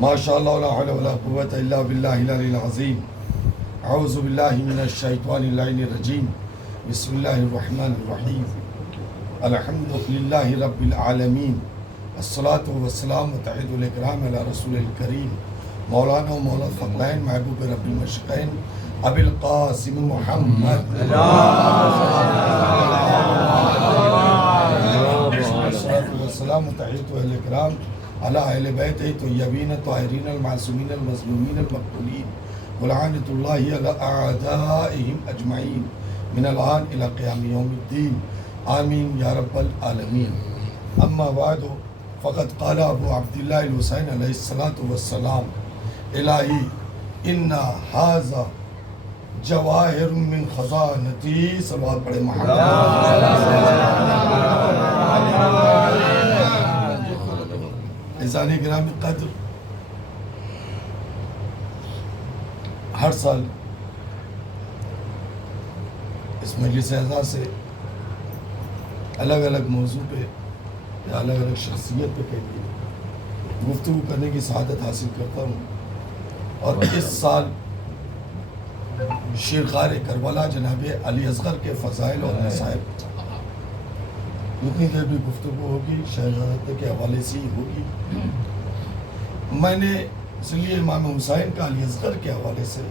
ماشاء اللہ لا حول ولا قوة الا باللہ العلی العظیم. اعوذ باللہ من الشیطان اللعین الرجیم. بسم اللہ الرحمن الرحیم. الحمد للہ رب العالمین. الصلاۃ والسلام وتحیۃ الاکرام علی رسول الکریم مولانا و مولا الثقلین محبوب رب المشرقین ابی القاسم محمد. الصلاۃ والسلام وتحیۃ الاکرام علی اہل بیت طیبین الطاہرین المعصومین المظلومین المقبولین ولعنۃ اللہ علی اعدائهم اجمعین من الان الی قیام یوم الدین. آمین یا رب العالمین. اما بعد فقد قال ابو عبداللہ الحسین علیہ الصلاۃ والسلام الہی ان ھذا جواہر من خزانتی. صلوات پڑھے محمد. عزیزان گرامی قدر، ہر سال اس مجلس اعزاز سے الگ الگ موضوع پہ یا الگ الگ شخصیت پہ گفتگو کرنے کی سعادت حاصل کرتا ہوں. اور اس سال شیرخوار کربلا جناب علی اصغر کے فضائل اور نصائب جتنی دیر بھی گفتگو ہوگی شہزادہ کے حوالے سے ہی ہوگی. میں نے اس لیے امام حسین کا علی اصغر کے حوالے سے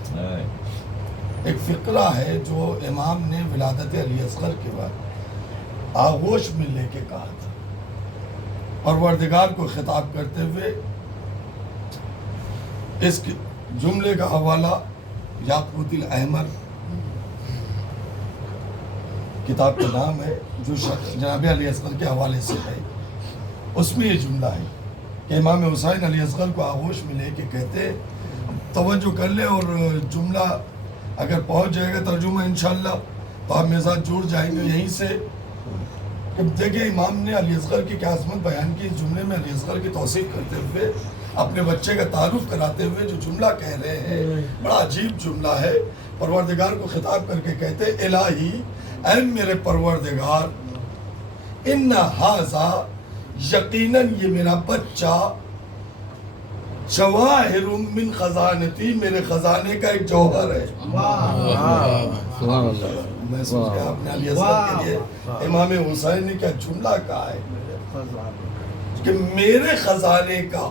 ایک فقرہ ہے جو امام نے ولادت علی اصغر کے بعد آغوش میں لے کے کہا تھا، پروردگار کو خطاب کرتے ہوئے. اس جملے کا حوالہ یاقوت الاحمر کتاب کا نام ہے جو جناب علی اصغر کے حوالے سے ہے. اس میں یہ جملہ ہے کہ امام حسین علی اصغر کو آغوش میں لے کے کہتے. توجہ کر لے اور جملہ اگر پہنچ جائے گا ترجمہ انشاءاللہ تو آپ میرے ساتھ جڑ جائیں گے یہیں سے. دیکھیں امام نے علی اصغر کی کیا عظمت بیان کی. اس جملے میں علی اصغر کی توصیف کرتے ہوئے اپنے بچے کا تعارف کراتے ہوئے جو جملہ کہہ رہے ہیں بڑا عجیب جملہ ہے. پروردگار کو خطاب کر کے کہتے الہی اے میرے پروردگار ان ھذا یقیناً یہ میرا بچہ جواہر من خزانتی میرے خزانے کا ایک جوہر ہے. محسوس کیا آپ نے علی اصغر کے لیے امام حسین نے کیا جملہ کہا ہے کہ میرے خزانے کا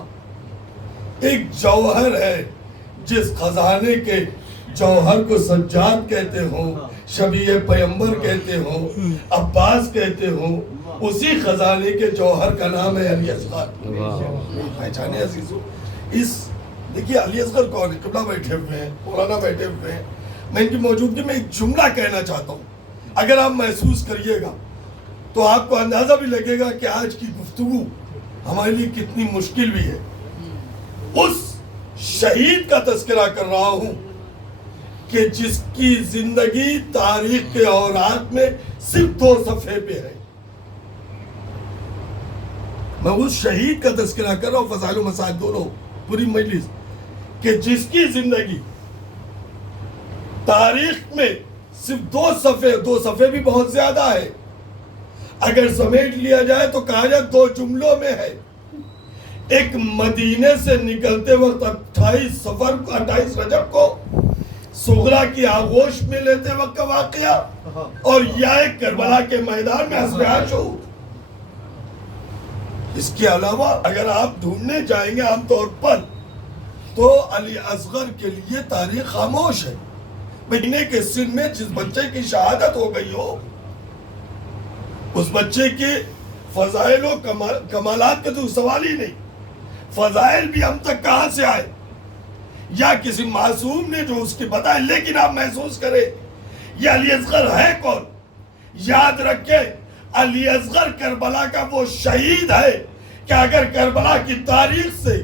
ایک جوہر ہے. جس خزانے کے جوہر کو سجاد کہتے ہو، شبیہ پیمبر کہتے ہو، عباس کہتے ہو، اسی خزانے کے جوہر کا نام ہے علی اصغر. پہچانے عزیزو. اس دیکھیے علی اصغر کون ہے؟ قبلہ بیٹھے ہوئے ہیں، مولانا بیٹھے ہوئے ہیں. میں ان کی موجودگی میں ایک جملہ کہنا چاہتا ہوں. اگر آپ محسوس کریے گا تو آپ کو اندازہ بھی لگے گا کہ آج کی گفتگو ہمارے لیے کتنی مشکل بھی ہے. اس شہید کا تذکرہ کر رہا ہوں کہ جس کی زندگی تاریخ کے اوراق میں صرف 2 صفحے پہ ہے. میں اس شہید کا تذکرہ کر رہا ہوں، فضائل و مسائل دونوں پوری مجلس، کہ جس کی زندگی تاریخ میں صرف 2 صفحے بھی بہت زیادہ ہے. اگر سمیٹ لیا جائے تو کہا جائے 2 جملوں میں ہے. ایک مدینے سے نکلتے وقت 28 رجب کو صغرا کی آغوش میں لیتے وقت کا واقعہ، اور یا ایک کربلا کے میدان میں حسب عاشور. اس کے علاوہ اگر آپ ڈھونڈنے جائیں گے عام طور پر تو علی اصغر کے لیے تاریخ خاموش ہے. مہینے کے سن میں جس بچے کی شہادت ہو گئی ہو اس بچے کے فضائل و کمالات کا تو سوال ہی نہیں. فضائل بھی ہم تک کہاں سے آئے یا کسی معصوم نے جو اس کی بتائے. لیکن آپ محسوس کریں یہ علی اصغر ہے کون. یاد رکھیں علی اصغر کربلا کا وہ شہید ہے کہ اگر کربلا کی تاریخ سے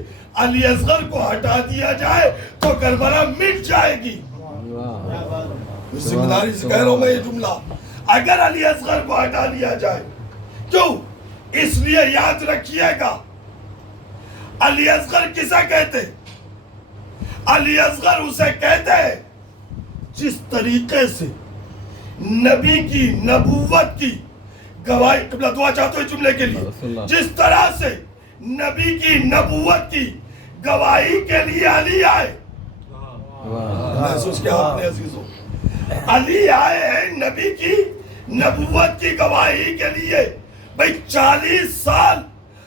علی اصغر کو ہٹا دیا جائے تو کربلا مٹ جائے گی. ذمہ داری سے کہہ رہا ہوں میں یہ جملہ. اگر علی اصغر کو ہٹا دیا جائے کیوں؟ اس لیے یاد رکھیے گا علی اصغر کسے کہتے؟ علی اصغر اسے کہتے ہیں جس طریقے سے نبی کی نبوت کی گواہی، دعا چاہتے ہو جملے کے لیے، جس طرح سے نبی کی نبوت کی گواہی کے لیے علی آئے. محسوس کیا آپ نے عزیزوں؟ علی آئے ہیں نبی کی نبوت کی گواہی کے لیے. بھئی 40 سال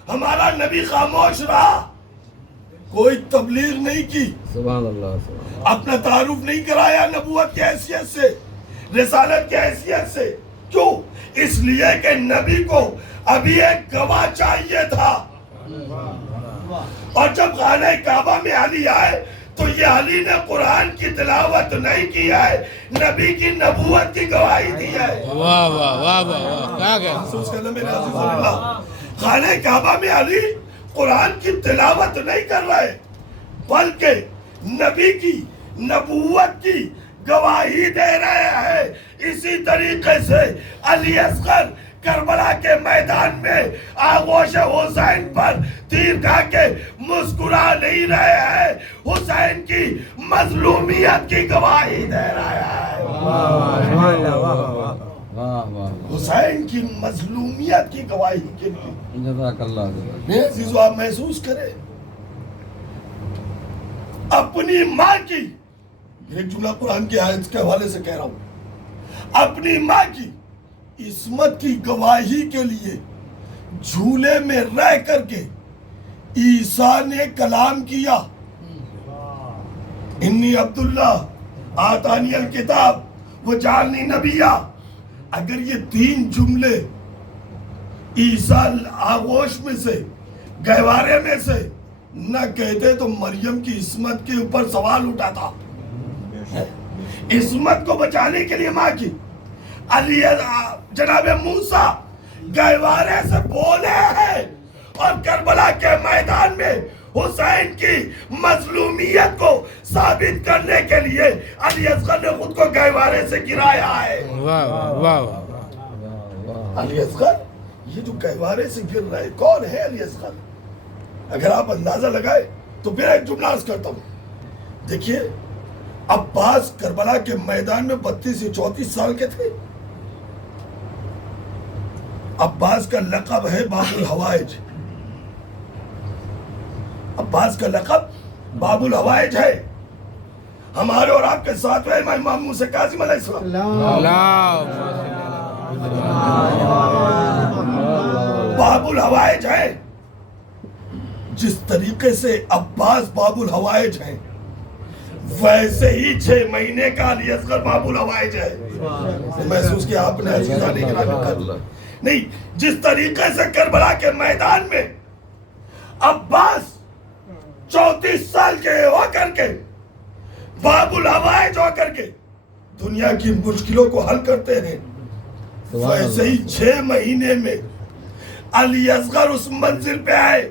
ہمارا نبی خاموش رہا, کوئی تبلیغ نہیں کی, سبحان اللہ, اپنا تعارف نہیں کرایا نبوت کی حیثیت سے, رسالت کی حیثیت سے. کیوں؟ اس لیے کہ نبی کو ابھی ایک گواہ چاہیے تھا. اور جب خانہ کعبہ میں علی آئے تو یہ علی نے قرآن کی تلاوت نہیں کی ہے, نبی کی نبوت کی گواہی دی ہے. واہ واہ واہ واہ, کیا کہہ محسوس کرنا میرے عزیز اللہ, خانہ کعبہ میں علی قرآن کی تلاوت نہیں کر رہے بلکہ نبی کی نبوت کی گواہی دے رہے ہیں. اسی طریقے سے علی اصغر کربلا کے میدان میں آغوش حسین پر تیر کھا کے مسکرا نہیں رہے ہیں, حسین کی مظلومیت کی گواہی دے رہے ہیں. حسین کی مظلومیت کی گواہی کے لیے. جزاک اللہ. میرے عزیزو آپ محسوس کریں اپنی ماں کی, ایک جملہ قرآن کی آیت کے حوالے سے کہہ رہا ہوں, اپنی ماں کی عصمت کی گواہی کے لیے جھولے میں رہ کر کے عیسیٰ نے کلام کیا, انی عبداللہ آتانی الکتاب وجعلنی نبیہ. اگر یہ 3 جملے عیسیٰ آغوش میں سے, گہوارے میں سے نہ کہتے تو مریم کی عصمت کے اوپر سوال اٹھاتا. عصمت کو بچانے کے لیے ماں کی, علی جناب موسیٰ گہوارے سے بولے ہیں, اور کربلا کے میدان میں حسین کی مظلومیت کو ثابت کرنے کے لیے علی اصغر نے خود کو گہوارے سے گرایا ہے. علی اصغر یہ جو گہوارے سے گر رہے, کون ہے علی اصغر؟ اگر آپ اندازہ لگائے تو پھر ایک جملہ عرض کرتا ہوں. دیکھیے عباس کربلا کے میدان میں 32 یا 34 سال کے تھے. عباس کا لقب ہے باب الحوائج, عباس کا لقب باب الحوائج ہے. ہمارے اور آپ کے ساتھ ہوئے امام موسیٰ کاظم علیہ السلام, باب الحوائج ہے. جس طریقے سے عباس باب الحوائج ہیں ویسے ہی 6 مہینے کا علی اصغر باب الحوائج ہے. محسوس کیا آپ نے عزیزان اکرام؟ نہیں, جس طریقے سے کربلا کے میدان میں عباس 34 سال کے ہو کر کے باب الحوائج ہو کر کے دنیا کی مشکلوں کو حل کرتے ہیں, ویسے ہی 6 مہینے میں علی اصغر اس منزل پہ آئے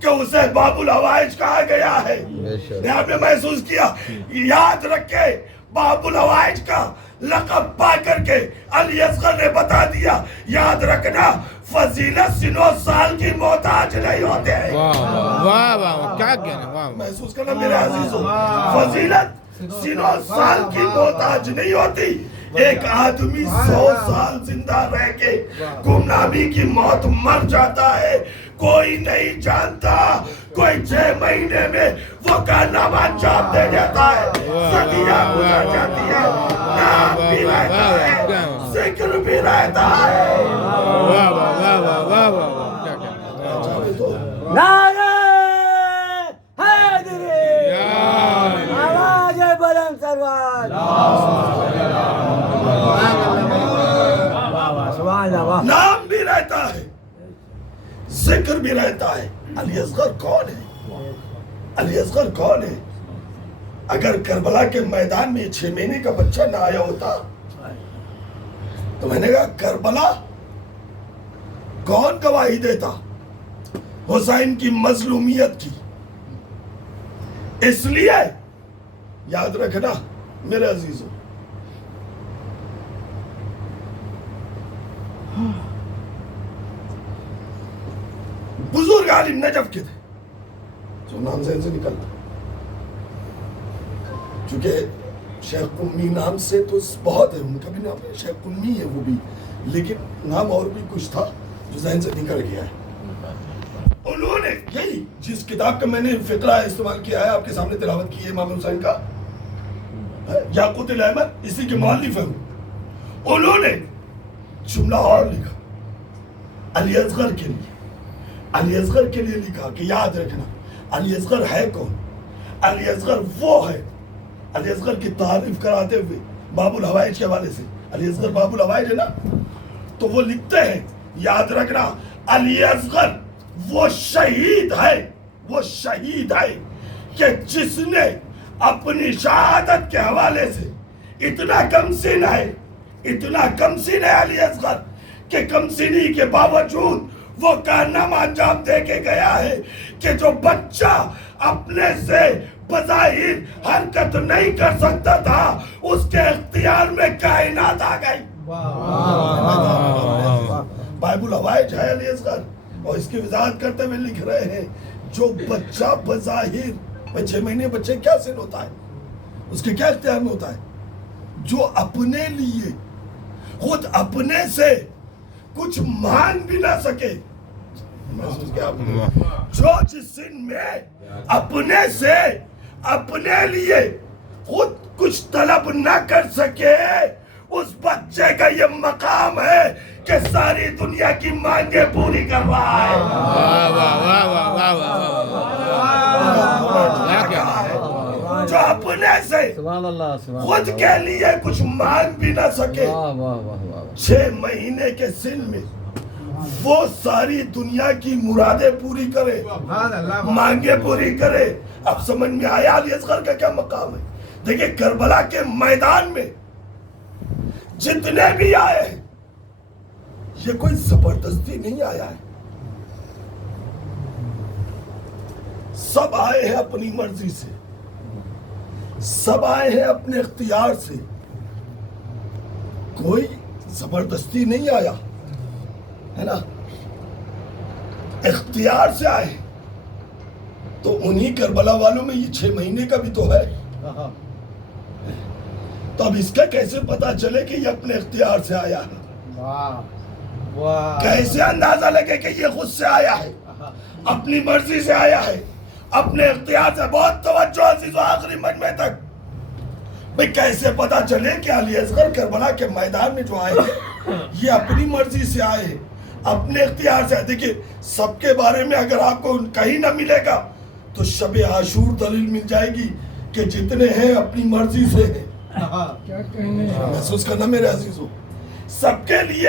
کہ اسے باب الحوائج کہا گیا ہے. آپ نے محسوس کیا, یاد رکھے باب الحوائج کا لقب پا کر کے علی اصغر نے بتا دیا, یاد رکھنا فضیلت سنو سال کی محتاج نہیں ہوتے ہیں. کیا کہنا, محسوس کرنا میرے عزیزوں, فضیلت سنو سال کی محتاج نہیں ہوتی. ایک آدمی 100 سال زندہ رہ کے گمنامی کی موت مر جاتا ہے, کوئی نہیں جانتا. کوئی 6 مہینے میں وہ کارنامہ انجام دے دیتا ہے, صدیاں گزر جاتی ہے, نام بھی رہتا ہے, ذکر بھی رہتا ہے. نعرہ حیدری, آواز بلند سروار, نام بھی رہتا ہے, ذکر بھی رہتا ہے. علی اصغر کون ہے؟ علی اصغر کون ہے؟ اگر کربلا کے میدان میں 6 مہینے کا بچہ نہ آیا ہوتا تو میں نے کہا کربلا کون گواہی دیتا حسین کی مظلومیت کی. اس لیے یاد رکھنا میرے عزیزوں, بزرگ عالم نجف کے تھے, جو نام ذہن سے نکلتا, چونکہ شیخ قمی نام سے تو بہت ہے, ان کا بھی نام ہے شیخ قمی ہے وہ بھی, لیکن نام اور بھی کچھ تھا جو ذہن سے نکل گیا ہے. انہوں نے یہی جس کتاب کا میں نے فقرہ استعمال کیا ہے آپ کے سامنے تلاوت کی ہے امام حسین کا یاقوت الاحمر اسی کے مؤلف ہیں انہوں نے جملہ اور لکھا علی اصغر کے لیے علی اصغر کے لیے لکھا کہ یاد رکھنا علی اصغر ہے کون علی اصغر وہ ہے علی اصغر کی تعریف کراتے ہوئے باب الحوائج کے حوالے سے علی اصغر باب الحوائج ہے نا تو وہ لکھتے ہیں یاد رکھنا علی اصغر وہ شہید ہے کہ جس نے اپنی شہادت کے حوالے سے اتنا کم سین ہے علی اصغر کہ کم سینی کے باوجود وہ کارنامہ انجام دے کے گیا ہے کہ جو بچہ اپنے سے بظاہر حرکت نہیں کر سکتا تھا اس کے اختیار میں کائنات آ گئی بائبل حوائج ہے علی اصغر اور اس کی وضاحت کرتے ہوئے لکھ رہے ہیں جو بچہ بظاہر 6 مہینے بچے کیا سن ہوتا ہے اس کے کیا اختیار میں ہوتا ہے جو اپنے لیے خود اپنے سے کچھ مان بھی نہ سکے جو جس سن میں اپنے سے اپنے لیے خود کچھ طلب نہ کر سکے اس بچے کا یہ مقام ہے کہ ساری دنیا کی مانگیں پوری کر رہا ہے جو اپنے سے خود کے لیے کچھ مانگ بھی نہ سکے 6 مہینے کے سن میں وہ ساری دنیا کی مرادیں پوری کرے مانگیں پوری کرے اب سمجھ میں آیا علی اصغر کا کیا مقام ہے دیکھیں کربلا کے میدان میں جتنے بھی آئے ہیں یہ کوئی زبردستی نہیں آیا ہے سب آئے ہیں اپنی مرضی سے سب آئے ہیں اپنے اختیار سے کوئی زبردستی نہیں آیا ہے نا اختیار سے آئے تو انہی کربلا والوں میں یہ 6 مہینے کا بھی تو ہے تو اب اس کا کیسے پتا چلے کہ یہ اپنے اختیار سے آیا ہے کیسے اندازہ لگے کہ یہ خود سے آیا ہے اپنی مرضی سے آیا ہے اپنے اختیار سے بہت توجہ عزیزو آخری مجمع تک بھئی کیسے پتا چلے کہ علی اصغر کربلا کے میدان میں جو آئے ہیں یہ اپنی مرضی سے آئے ہیں اپنے اختیار سے دیکھیں سب کے بارے میں اگر آپ کو کہیں نہ ملے گا تو شب عاشور دلیل مل جائے گی کہ جتنے ہیں اپنی مرضی سے ہیں محسوس کرنا میرے عزیزو سب کے لیے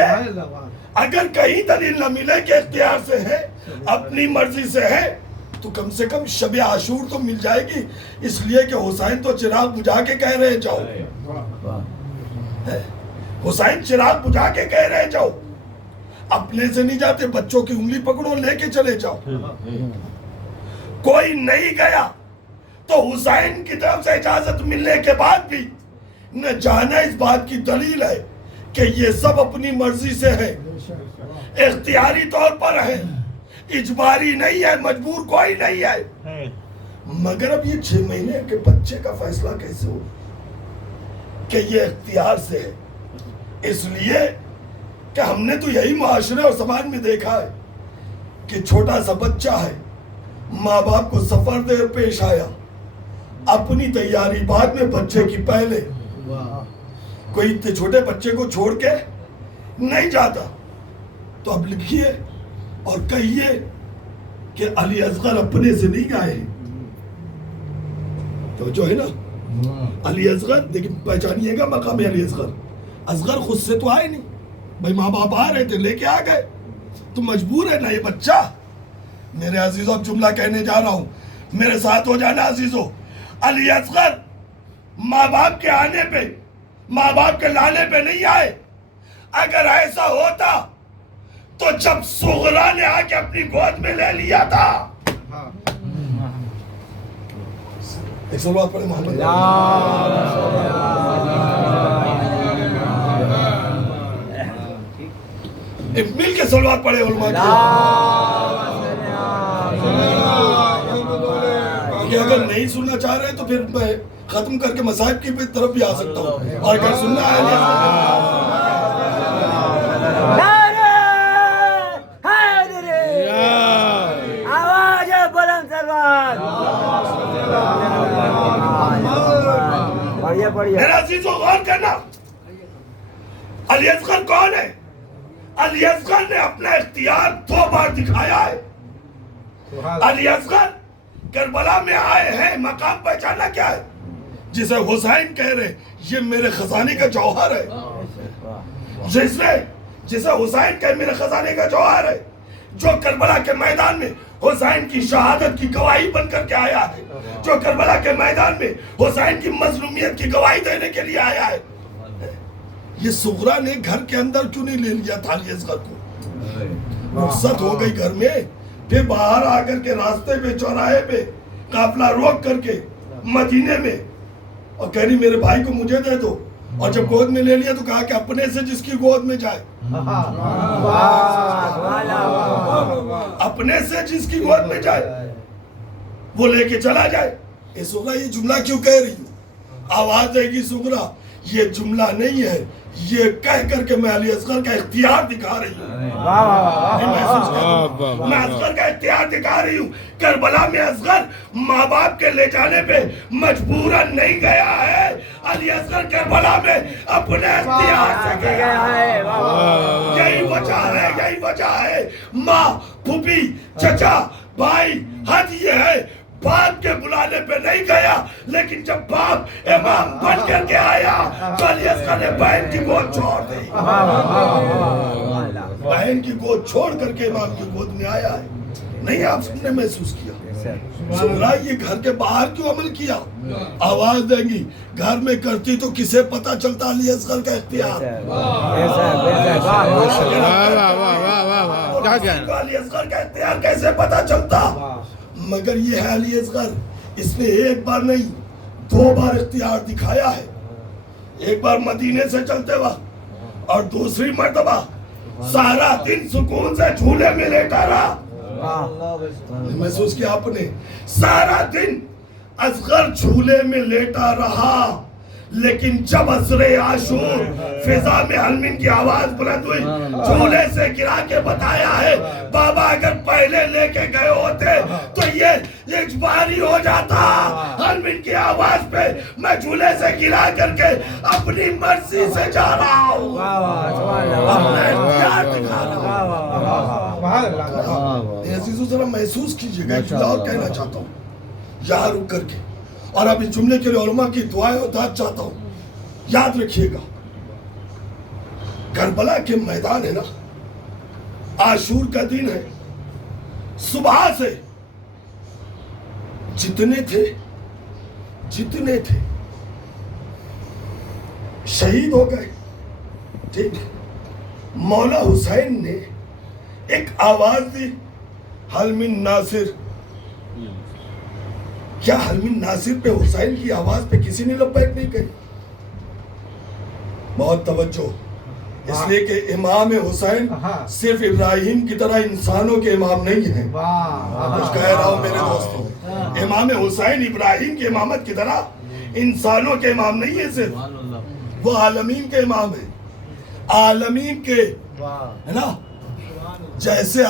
اگر کہیں دلیل نہ ملے کہ اختیار سے ہے اپنی مرضی سے ہے تو کم سے کم شب عاشور تو مل جائے گی اس لیے کہ حسین تو چراغ بجھا کے کہہ رہے جاؤ حسین چراغ بجھا کے کہہ رہے جاؤ اپنے سے نہیں جاتے بچوں کی انگلی پکڑو لے کے چلے جاؤ کوئی نہیں گیا تو حسین کی طرف سے اجازت ملنے کے بعد بھی نہ جانا اس بات کی دلیل ہے کہ یہ سب اپنی مرضی سے ہے اختیاری طور پر ہے اجباری نہیں ہے مجبور کوئی نہیں ہے مگر اب یہ 6 مہینے کے بچے کا فیصلہ کیسے ہو کہ یہ اختیار سے ہے اس لیے کہ ہم نے تو یہی معاشرے اور سماج میں دیکھا ہے کہ چھوٹا سا بچہ ہے ماں باپ کو سفر دیر پیش آیا اپنی تیاری بعد میں بچے کی پہلے کوئی اتنے چھوٹے بچے کو چھوڑ کے نہیں جاتا تو اب لکھیے اور کہیے کہ علی اصغر اپنے سے نہیں گائے تو جو ہے نا علی اصغر دیکھیں پہچانیے گا مقام علی اصغر خود سے تو آئے نہیں بھائی ماں باپ آ رہے تھے لے کے آ گئے تو مجبور ہے نا یہ بچہ میرے عزیزو اب جملہ کہنے جا رہا ہوں میرے ساتھ ہو جانا عزیزو علی اصغر ماں باپ کے آنے پہ ماں باپ کے لانے پہ نہیں آئے اگر ایسا ہوتا تو جب صغرا نے آ کے اپنی گود میں لے لیا تھا ایک سلوات پڑھے محمد مل کے سلوات پڑھے علماء کی اگر نہیں سننا چاہ رہے تو پھر میں ختم کر کے مصاحب کی طرف بھی آ سکتا ہوں اور اگر سننا ہے کون ہے؟ علی اصغر نے اپنا اختیار 2 بار دکھایا ہے. علی اصغر کربلا میں آئے ہیں، مقام پہچانا کیا ہے؟ جسے حسین کہہ رہے یہ میرے خزانے کا جوہر ہے. جسے حسین کہے میرے خزانے کا جوہر ہے، جو کربلا کے میدان میں حسین کی شہادت کی گواہی بن کر کے آیا ہے، جو کربلا کے میدان میں حسین کی مظلومیت کی گواہی دینے کے لیے آیا ہے. یہ صغرا نے گھر کے اندر کیوں نہیں لے لیا تھا علی اصغر کو؟ رخصت ہو گئی گھر میں، پھر باہر آ کر کے راستے پہ چوراہے پہ قافلہ روک کر کے مدینے میں اور کہہ رہی میرے بھائی کو مجھے دے دو. اور جب گود میں لے لیا تو کہا کہ اپنے سے جس کی گود میں جائے، اپنے سے جس کی گود میں جائے وہ لے کے چلا جائے. اے صغرا یہ جملہ کیوں کہہ رہی ہوں؟ آواز دے گی صغرا یہ جملہ نہیں ہے، یہ کہہ کر کے میں علی اصغر کا اختیار دکھا رہی ہوں. میں اصغر کا اختیار دکھا رہی ہوں. کربلا میں اصغر ماں باپ کے لے جانے پہ مجبوراً نہیں گیا ہے. علی اصغر کربلا میں اپنے اختیار سے گیا ہے. یہی وجہ ہے ماں، پھوپھی، چچا، بھائی، حد یہ ہے باپ کے بلانے پہ نہیں گیا، لیکن جب باپ امام بن کر کے آیا تو علی اصغر نے بہن کی گود چھوڑ دی. بہن کی گود چھوڑ کر کے امام کی گود میں آیا ہے. نہیں آپ سب نے محسوس کیا؟ صغرا یہ گھر کے باہر کیوں عمل کیا؟ آواز دیں گی گھر میں کرتی تو کسے پتا چلتا علی اصغر کا اختیار؟ علی اصغر کا اختیار کیسے پتا چلتا؟ مگر یہ ہے علی اصغر، اس نے ایک بار نہیں 2 بار اختیار دکھایا ہے. ایک بار مدینے سے چلتے وقت اور دوسری مرتبہ سارا دن سکون سے جھولے میں لیٹا رہا. محسوس کیا آپ نے؟ سارا دن اصغر جھولے میں لیٹا رہا، لیکن جب عصر عاشور فضا میں حلمین کی آواز بلند ہوئی، جھولے سے گرا کے بتایا ہے بابا اگر پہلے لے کے گئے ہوتے تو یہ اجباری ہو جاتا. حلمین کی آواز پہ میں جھولے سے گرا کر کے اپنی مرضی سے جا رہا ہوں، اپنا اختیار دکھا رہا ہوں. عزیزو ذرا محسوس کیجئے گا، ایک جملہ اور کہنا چاہتا ہوں یہاں رک کر کے، اور اب اس جملے کے لیے علماء کی دعائیں اور دعات چاہتا ہوں. یاد رکھیے گا کربلا کے میدان ہے نا، عاشور کا دن ہے، صبح سے جتنے تھے شہید ہو گئے. ٹھیک، مولا حسین نے ایک آواز دی، حل من ناصر. کیا حل من ناصر پہ حسین کی آواز پہ کسی نے لبیک نہیں کہی؟ بہت توجہ، اس لیے کہ امام حسین صرف ابراہیم کی طرح انسانوں کے امام نہیں ہیں. کچھ کہہ رہا ہوں میرے دوستوں، امام حسین ابراہیم کی امامت کی طرح انسانوں کے امام نہیں ہیں، صرف وہ عالمین کے امام ہیں. عالمین کے ہے نا، جیسے